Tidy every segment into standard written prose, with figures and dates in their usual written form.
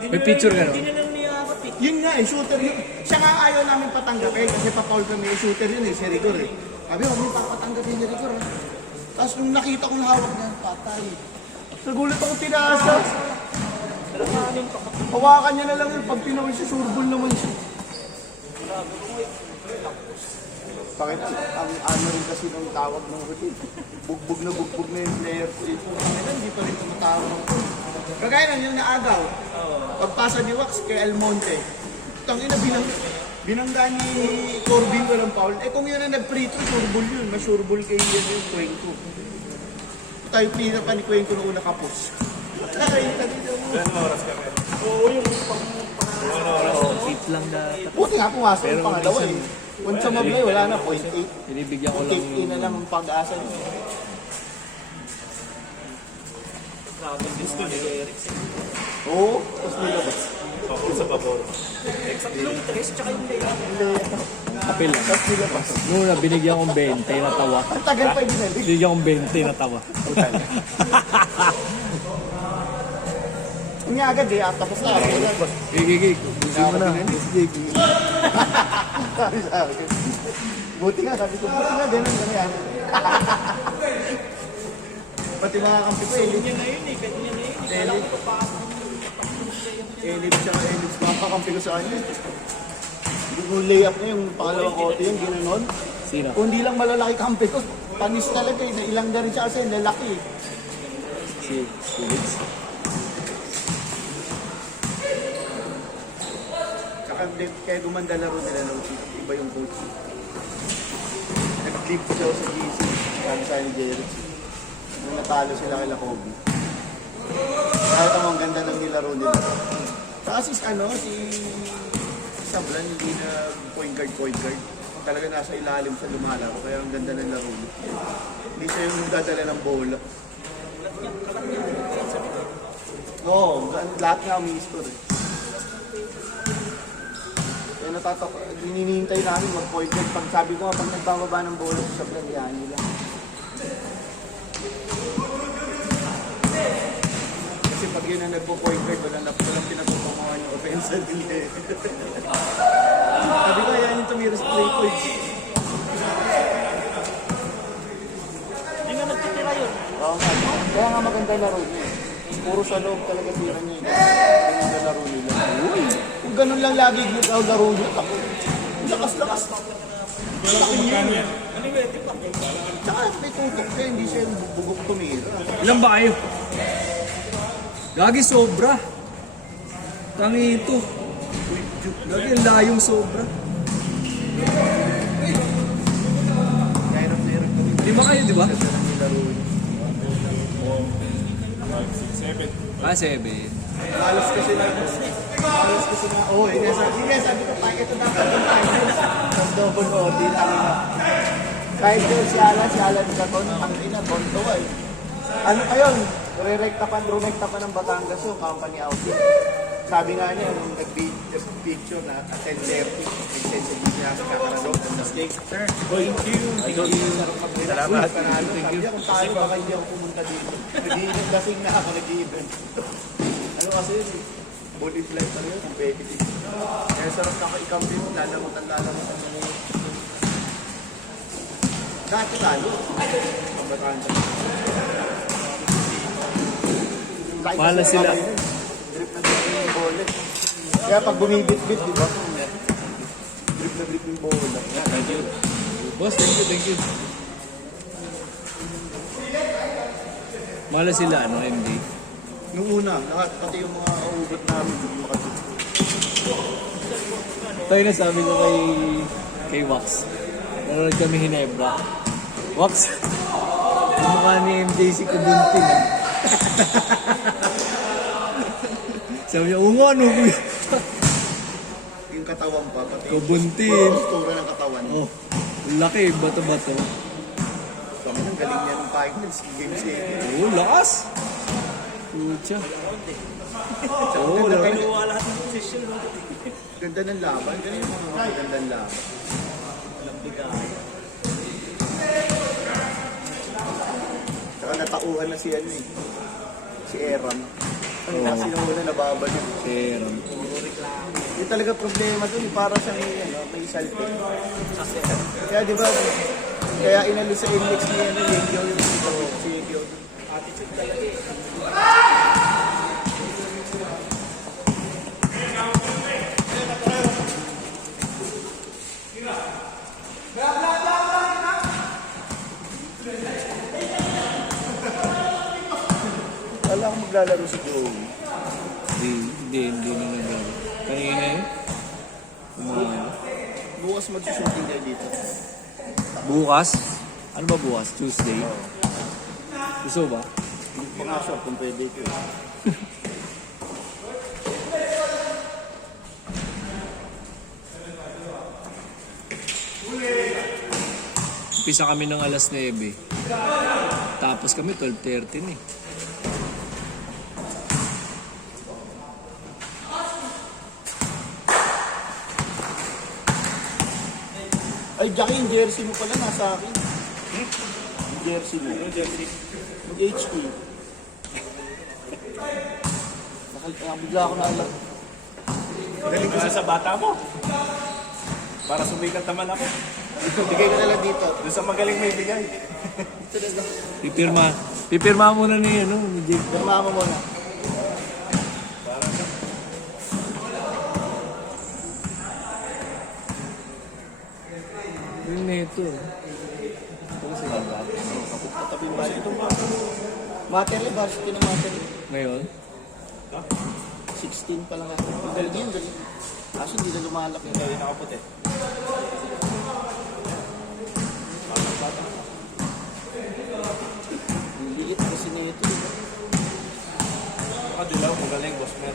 May picture ka Hindi no? na lang niyakap eh. Yun nga eh, shooter yun. Siya nga ayaw namin patanggapin kasi pa-foul kami eh, shooter yun eh, si Rigor eh. Sabi ko, may papatanggapin ni Rigor ah. Tapos nung nakita kong hawak niya, patay. Nagulat ako tinasa. Hawakan niya na lang yun, pag pinawin siya, surbol naman siya. Bakit ang ano rin kasi ng tawag ng hotel. Bugbog na yung player ko dito. Hindi pa rin tumatawag. Kagaya lang yung naagaw. Pagpasa ni Wax kay Almonte. Tangina binangga ni Corbin ko ng foul. Eh kung yun ang nag-free throw, surbol yun. Masurbol kay yun yung Cuenco. Tayo pina pa ni Cuenco nung una kapos. Ilan oras kami? Oo, yung pang... Hit lang na. Buti nga pumasok Pero yung pangalawa eh. Kung sa Mablay, wala na, 0.8. Binibigyan ko lang. 0.8 na lang ang pag-asa niya. Grabe gusto ni Eric. Oo, tapos nilabas. Pakul sa pabor. Tatlong tres, tsaka yung layup. Kapil lang. Tapos nilabas. Noong na binigyan kong 20, natawa. Ang tagal pa yung binalik. Binigyan kong 20, natawa. Ang nga agad eh, tapos na ako. Gigigig. Gusto mo na. Sabi sa akin. Buti nga, sabi ko, buti nga, ganun yan. Pati mga kampi ko, Elip. Kanya na yun eh, kanya na yun eh. Kailangan ko pa ako. Elip siya, Elip. Mga kakampi ko sa kanya. Yung layup na yung pangalawang kote yun, ginanon. Sino? Kung di lang malalaki kampi ko, panis talaga eh. Ilang na rin siya kasi lalaki eh. Si Felix. Tsaka kaya gumanda laro nila na iba yung coach. Nag-clip daw sa GC, sabi sa ni Jerry. Nung natalo sila kay Kobe. Kahit ang ganda ng nilaro nila. Saka si Sablan, hindi na point guard. Talaga nasa ilalim sa lumalaro, kaya ang ganda ng laro niya. Hindi siya yung dadala ng bola. Oo, lahat nga umistor eh. Kaya hinihintay namin mag-point guard. Pag sabi ko nga, pag nagbababa ng bola sa Sablan, yan nila. Kasi pag yun ang nagpo-point guard, walang pinagpapangawan yung offense nila eh. Sabi ko, yan yung tumira sa play points. Hindi na nagtitira yun. Oo nga. Kaya nga maganda yung laro niya. Puro sa loob talaga tira niya. Ganun ang laro nila. Uy! Kung ganun lang lagi yung laro niya, tako. Lakas-lakas. Magkano yan? Ano yung ready pa? Tsaka may tutok siya, hindi siya yung bugok tumira. Ilan ba kayo? Gagi sobra. Tangi ito. Gagi ang layong sobra. Kaya nang zero ko rin. Lima kayo, di ba? Ganda lang yung laro niya. 5, 6, 7. Ah, 7. Malas kasi na. Oo, sabi ko, ito dapat yung finals. Tapos double OT, tangin na. Kahit yun si Alan Gaton, ang ina, tonto ay. Ano pa yun? Rumekta pa ng Batangas yung company outfit. Sabi nga niya, nung nag-picture na at 10:30, nag-send sa niya sa kakarasok ng steak. Sir, thank you. Salamat. Sabi niya, kung tayo baka hindi ako pumunta dito. Nag-iinit lasing na ako, nag-iinit. Ano kasi yun eh, bullet flight pa rin, competitive. Kaya sarap na ikampi mo, lalamutan mo. Dati talo. Pagbataan ka. Pala sila. Drip na drip yung bola. Kaya pag bumibit-bit, di ba? Drip na drip yung bola. Thank you. Boss, thank you. Mala sila, ano, MD? Nung una, lahat, pati yung mga uubot namin, yung makatid. Ito yung nasabi ko kay Wax. Nanonood kami Hinebra. Wax, yung mukha ni MJC Kubuntin ah. Sabi niya, oo nga, ano ko yun? Yung katawan pa, pati Kubuntin. postura ng katawan. Oh, laki, bato-bato. Sabi ng galing niya ng finals, game 7. Oo, lakas. Pucha. Oo, Wala lakas. kinuha lahat ng position. Ganda ng laban, ganyan yung mga magandang laban. Walang bigay. Tsaka natauhan na si ano eh, si Eram. Kasi nung una nababalik. Pero, Yung talaga problema dun, para sa may salty. Kaya di ba, kaya inalo sa index niya yung Yegyo yung si Yegyo. Attitude talaga eh. Wala akong maglalaro si Joey. hindi na naglaro. Kanina yun? Bukas mag-shooting kayo dito. Bukas? Ano ba bukas? Tuesday? Gusto ba? Hindi pa nga sure kung pwede ko. Umpisa kami ng alas 9. Tapos kami 12:30 na eh. Ay, Jackie, yung jersey mo pala nasa akin. Yung jersey mo. Ano jersey? Yung HP. Bigla ako naalala. Galing ka sa bata mo. Para sumikat naman ako. Bigay ko na lang dito. Doon sa magaling may bigay. Pipirma muna ni Jake. Dama mo muna. Yung neto. Katabi ba ito? Material, varsity ng material. Ngayon? 16 pa lang ako. Ang galing yun, galing. Kaso hindi na lumalaki. Hindi nakaputi. Ang liit kasi nito. Dilaw, magaling, boss man.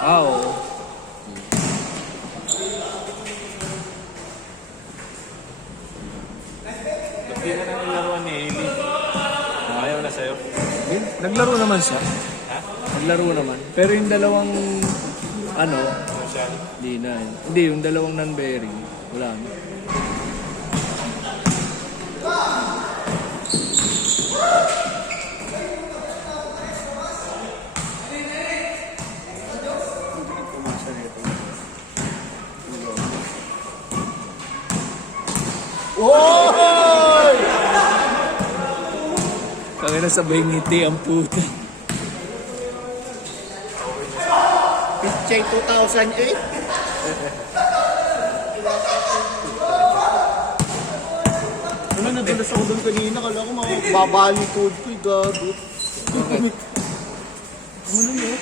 Oo. Hindi ka na nilaruan ni Hailey. Ayaw na sa'yo. Naglaro naman siya. Ha? Naglaro naman. Pero yung dalawang, Social. hindi na. Hindi, yung dalawang non-bearing. Wala na. Pumasa nito. Oy! Kaya na sabay ngiti ang puta. Pichay 2008. Ano, nadulas ako doon kanina. Kala ko mababali code ko. Gago. Ano yun?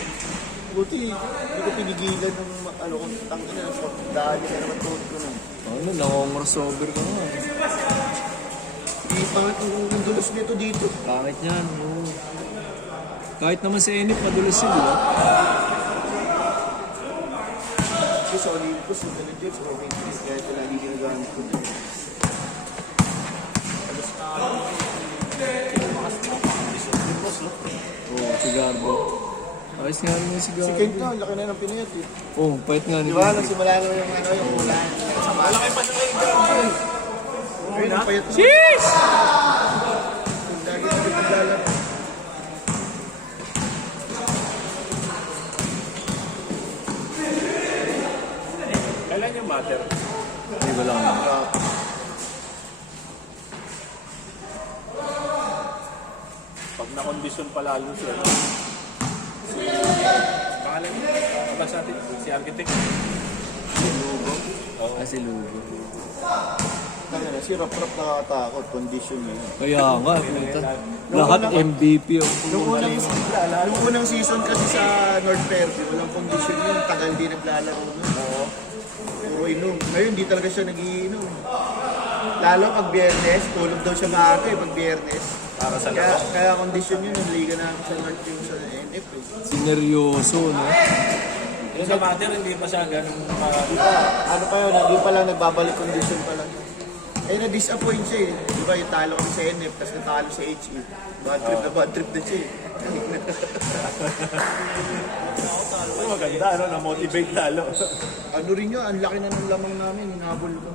Buti, hindi ko pinigilan ng kung tangin na. Dali na naman code ko nun. Ano, nakong-crossover ka nga. Hindi pa ang dulas nito dito. Bakit yan? Oo. Kahit naman sa Enip, madulas yun, di ba? Kasi sa Olympus, yung Olympus, sa Olympus, kaya ito lagi ginagamit ko. Oo, si Garbo. Ayos nga rin yung si Si Garbo. Kent na, ang laki na ng pinayat eh. Oo, pahit nga Di ni ba? Nagsimula na yung ulan. Sa malaki pa siya yung ayun, ang payat na. Cheers! Lagi na naglalaro. Kailan yung matter? Hindi ko lang. Pag na-condition pa lalo siya. Pangalan niya? Wala sa atin. Si Architect. Kasi Lugo. Kaya si Rap-Rap nakakatakot, condition niya. Kaya nga, puta. Lahat MVP ang Yung unang season kasi sa North Fairview, walang condition yun, tagal di naglalaro nun. Puro inom. Ngayon, di talaga siya nagiinom. Lalo pag Biyernes, tulog daw siya maaga pag Biyernes. Para sa Kaya condition yun, yung liga namin sa North yung sa NF eh. sineryoso, no? Yung sa matter, hindi pa siya ganun Ano pa yun, hindi pa lang nagbabalik condition pa lang. Eh, na-disappoint siya eh. Di ba, yung talo kami sa NF, tapos natalo sa HE. Bad trip na siya eh. maganda, na-motivate lalo. Ano rin yun, ang laki na ng lamang namin, hinabol ko.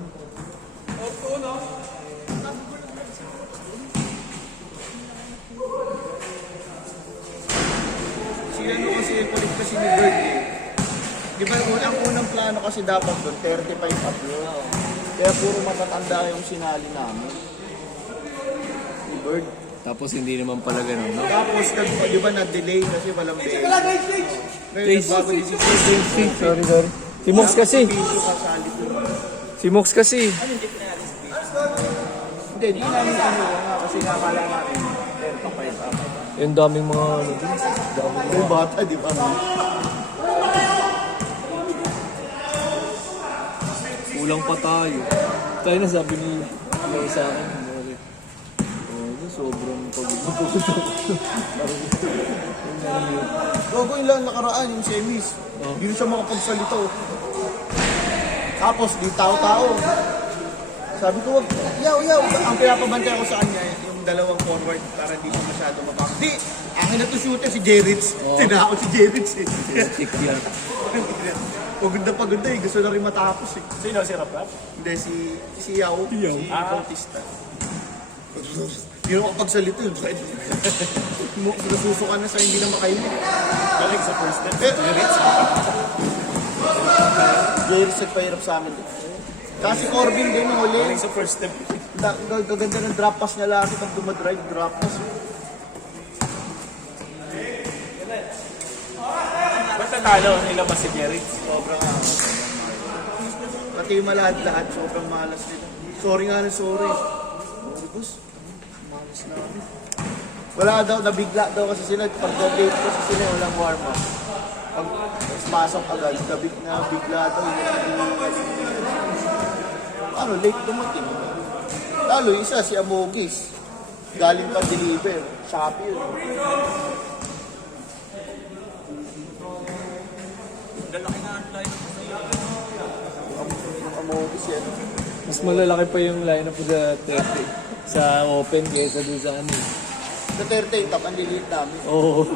Si ano kasi, kulit kasi ni Bird eh. Di ba, ang unang plano kasi dapat doon, 35 up yun. Kaya puro matatanda yung sinali namin. Ni Bird. Tapos hindi naman pala ganun, no? Tapos, di ba na-delay kasi walang day. Ngayon, Trace. nagbago yung decision. Sorry. Si Mox kasi. Piso kasali doon. Si Mox kasi. Hindi, di namin kinuha nga kasi nakala namin 35 up. Yung daming mga ano dun. Daming Yung bata, di ba? kulang pa tayo. Tayo na sabi ni Mary sa akin. Sobrang pagod. Gago yung lang nakaraan, yung semis. Oh. Hindi na siya makapagsalita. Tapos, di tao-tao. Sabi ko, wag, yaw. Ang pinapabantay ko sa kanya, yung dalawang forward para hindi siya masyado mapakot. Di, akin na to shooter si Jerritz. Oh. Tinako si Jerritz eh. Chick yan. Pagod na eh. Gusto na rin matapos eh. Sino si Rap? Hindi, si Yao. Si Bautista. Hindi na makapagsalita yun. Nasusuka na sa hindi na makainin. Galing sa first step. Jerritz nagpahirap sa amin. Kasi Corbin din yung huli. Galing sa first step. Gaganda ng drop pass niya lagi pag dumadrive, drop pass. Ba't natalo? Nilabas si Jerry? Sobrang pati yung lahat sobrang malas nila. Sorry nga na sorry. Oh, boss, malas namin. Wala daw, nabigla daw kasi sila. Pag late kasi sila, walang warm up. Pag pasok agad, bigla daw. Ano, late dumating. Lalo, isa si Amogis. Galing pa deliver. Shopee yun. Lalaki na ang line up sa iyo. Yung Amogis yan. Mas malalaki pa yung lineup sa 30. Sa open kaysa doon sa ano. Sa 38 up, ang liliit namin. Oo.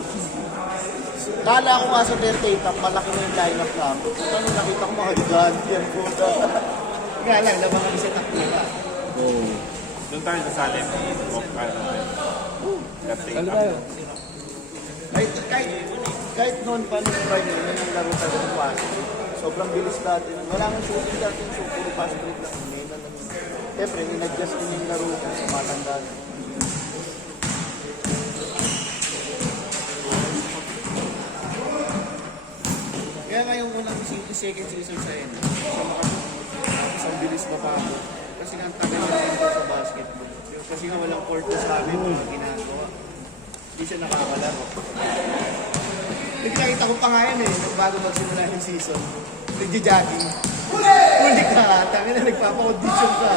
Kala ko nga sa 38 up, malaki na yung lineup namin. Ano nakita ko mga gigante yan po. Kaya lang, labang kami sa taktika. Oo. Doon tayo sa salin. Sali tayo. Kahit noon pa nung prime yun, yung laro tayo ng pass. Sobrang bilis dati. Wala nang shooting dati, so puro pass break lang. May na naman. Siyempre, in-adjust din yung laro ko sa matanda. Kaya nga yung unang second season sa end, tapos ang bilis pa pa ako. Kasi nga ang tagal na rin sa basketball. Kasi nga walang court na sa amin, mga ginagawa. Hindi siya nakakalaro. Nakita ko pa nga yan eh, bago magsimula yung season. Nagja-jogging. Huli ka ha, tangin na nagpapa-audition ka.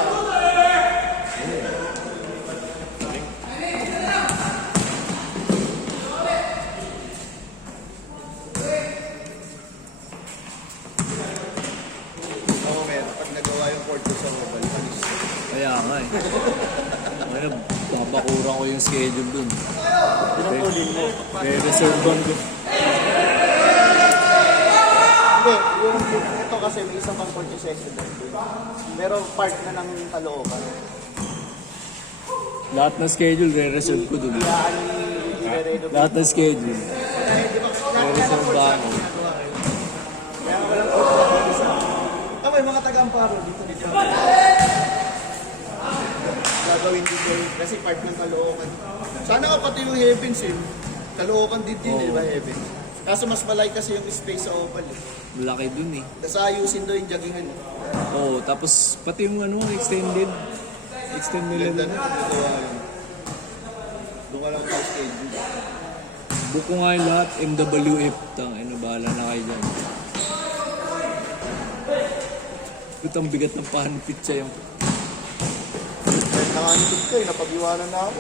Ako meron, pag nagawa yung court ko sa mobile, alis. Kaya nga eh. Ano, babakuran ko yung schedule dun. Pinapulin mo. May reserve ko. Hindi, ito kasi may isang pang court yung section doon. Pero part na ng Caloocan. Lahat ng schedule, re-reserve ko dun. Kaya ano i-renovate. Lahat ng schedule. Dahil di ba, Re-reserve ba ako? Kaya walang court na isa. May mga taga-amparo dito. Gagawin dito kasi part ng Caloocan. Sana nga pati yung Heavens eh. Caloocan din di ba Heavens? Kaso mas malay kasi yung space sa Opal eh. Malaki dun eh. Tapos ayusin doon yung joggingan. Oo, tapos pati yung ano, extended. Extend nila Ganda dun. na ginagawa yun. Doon ka lang sa schedule. Buko nga yung lahat, MWF. Ano, bahala na kayo dyan. Ba't ang bigat ng panpit siya yung... Kahit nakanitid ko eh, napag-iwanan na ako.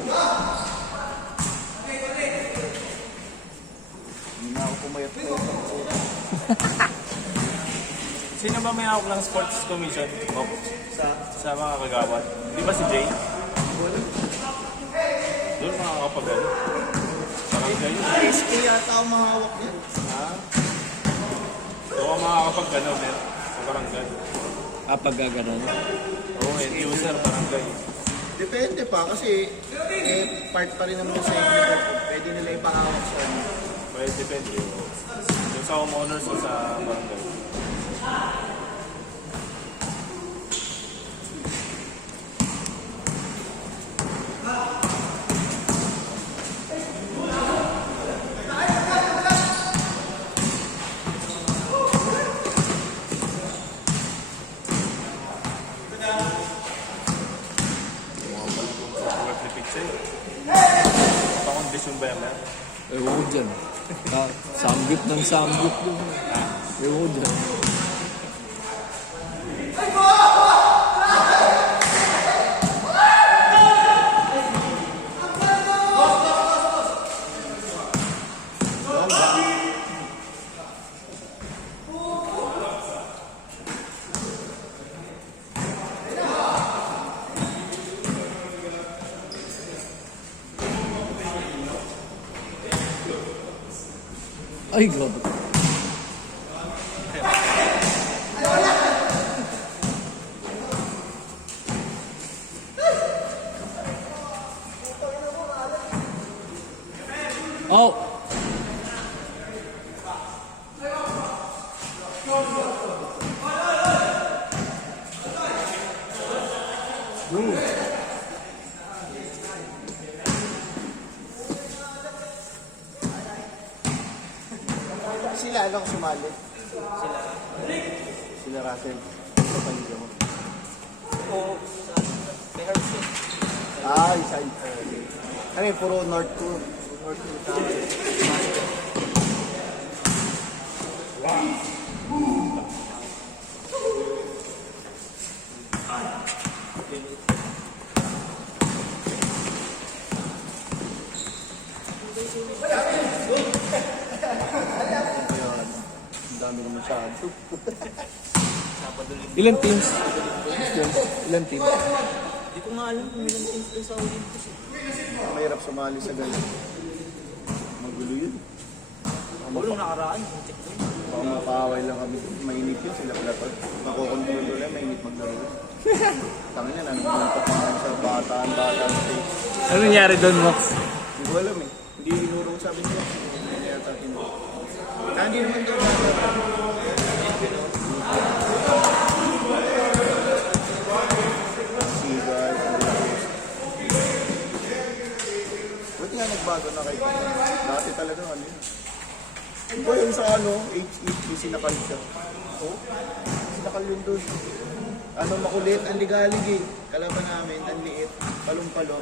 Hindi na ako pumayat ko. Sino ba may hawak ng sports commission? Sa mga kagawad. Di ba si Jay? Doon makakapag-ano. Barangay. SK yata ako mahawak yan. Doon ka makakapag-ano, men. Sa barangay. Kapag gaganon. Oo, end user, barangay. Depende pa kasi part pa rin naman sa inyo. Pwede nila ipahawak sa ano. Pwede. Depende. Yung sa homeowners o sa barangay. Pakondisyon ba yan? Ewan ko dyan. Samgyup ng samgyup dun. Ewan ko dyan. Ay, grabe. Oh! Sila, ano sumali? Sila Russell. Sa paliga mo. Oo. May heart siya. Ah, isa. Ano yun, puro North 2. North 2 tama. Ang dami naman siya. Ilan teams? Ilan teams? Hindi ko nga alam kung ilang teams doon sa Olympus eh. Mahirap sumali sa ganun. Magulo yun. Ulong nakaraan, check doon. Baka mapaway lang kami. Mainit yun sila pala pag makukontrol ulit, mainit maglaro. Tangin na, nanonood pa nga sa bata stage. Ano nangyari doon, Max? Hindi ko alam eh. Hindi inuro ko sabi nila. Hindi yata inuro. Kaya hindi naman doon Sigal, buti nga nagbago na kayo. Dati talaga ano yun. Ano ba yun sa ano? HEP, sinakal siya. Oo? Sinakal yun doon. Ano makulit, ang ligalig eh. Kalaban namin, ang liit, palong-palo.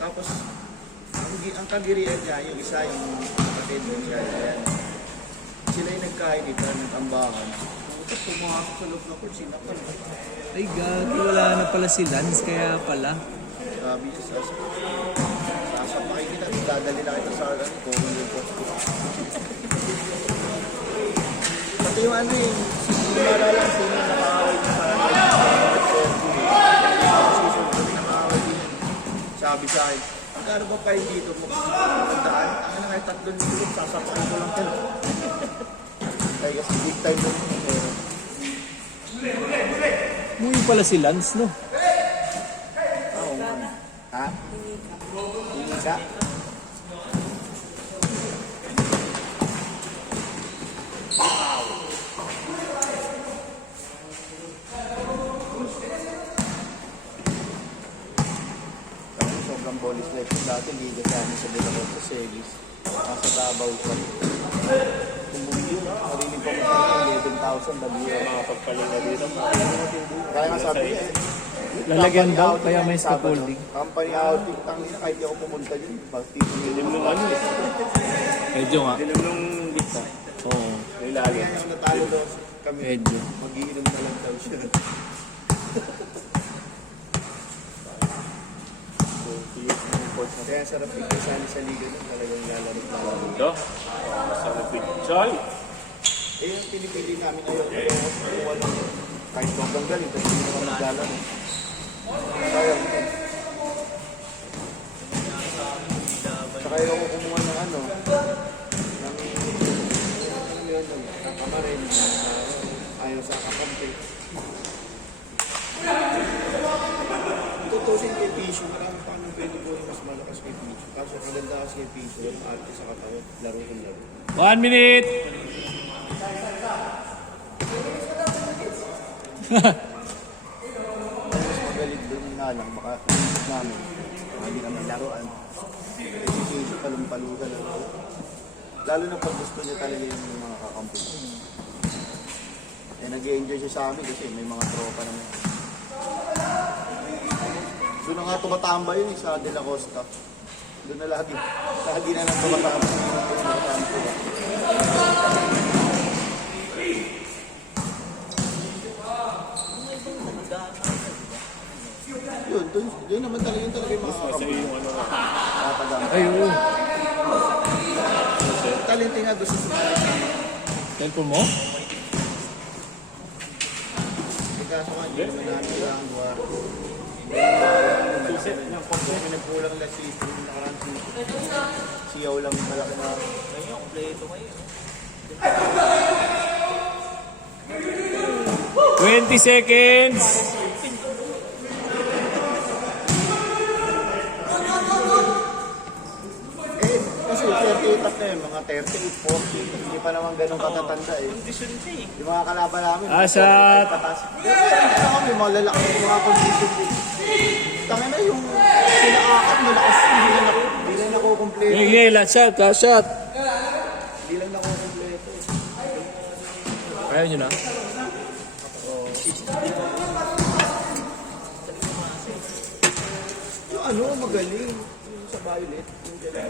Tapos, ang kagirian niya, yung isa, yung kapatid mo siya, yan. Sila yung nagkain dito, nagtambangan. Tapos pumasok sa loob ng court, sinakal. Ay, gago. Wala na pala si Lance, kaya pala. Sabi niya, sasapakin kita, dadali na kita sa ano, kung yung post ko. Pati yung ano yung, hindi malala, sino yung nakaaway niya sa akin. Season ko din nakaaway din. Sabi sa akin, magkano ba fine dito mo? Tandaan, ang na kahit 3 minuto, sasapakin ko lang ito. Kaya kasi big time mo. Umuwi pala si Lance, no? Oo nga. Ha? Hindi ka? Sobrang bolis life yung dati, liga sa amin sa Bulacan sa Segis. Nasa Davao siya. Tumuloy yun, marinig pa mo sa 11,000 dami yung mga pagpalinga dito. Kaya nga sabi niya eh. Lalagyan company daw, outing kaya yan may yung Sabado. scaffolding. Company outing, tangina kahit di ako pumunta yun. Dilim nung ano eh. Medyo nga. Dilim nung gitna. Oo. Ilalim. Kaya yung natalo daw kami. Medyo. Mag-iinom na lang daw siya. Kaya sarap ikasali sa liga nun, talagang lalaro. Ito. Sa Lupit Choy. Eh, yung pinipili namin ayaw kumuha lang. Kahit sobrang galing, kasi hindi naman naglalaro. Kaya saka ayaw ko kumuha ng ano, ng kamarin, ayaw sa kakampi. Tutusin kay Pisho, marami pa kami pwede po mas malakas kay Pisho. Kaso maganda kasi kay Pisho, yung arte sa katawan, laro kong laro. 1 minute. Mas magaling doon nga lang, baka namin. Baka hindi naman laruan. Kasi palong-palugan. Lalo na pag gusto niya talaga yung mga kakampi. Eh, nag-enjoy siya sa amin kasi may mga tropa naman. Doon na nga tumatamba yun sa De La Costa. Doon na lagi na lang tumatamba. Yun, doon naman talaga yung mga kakampi. Tatagam. Ayun. Talente nga gusto sumali. Cellphone mo? Kaso nga, hindi naman natin ang luwar. Susit ng konti. May nagkulang lang si nakaraan siyaw lang yung malaki na. Ngayon, kompleto ngayon. 20 seconds. Eh, kasi 38 up na yun, mga 38, 40. Hindi pa naman ganun katatanda eh. Condition siya eh. Yung mga kalaban namin. Asat. May mga lalaki, mga condition din. Tangin na yung sila akat, malakas. Hindi lang nakukumpleto. Sige, last shot, last shot. Hindi lang nakukumpleto. Ayaw nyo na? Yung ano, magaling. Yung sa violet. Yung galing.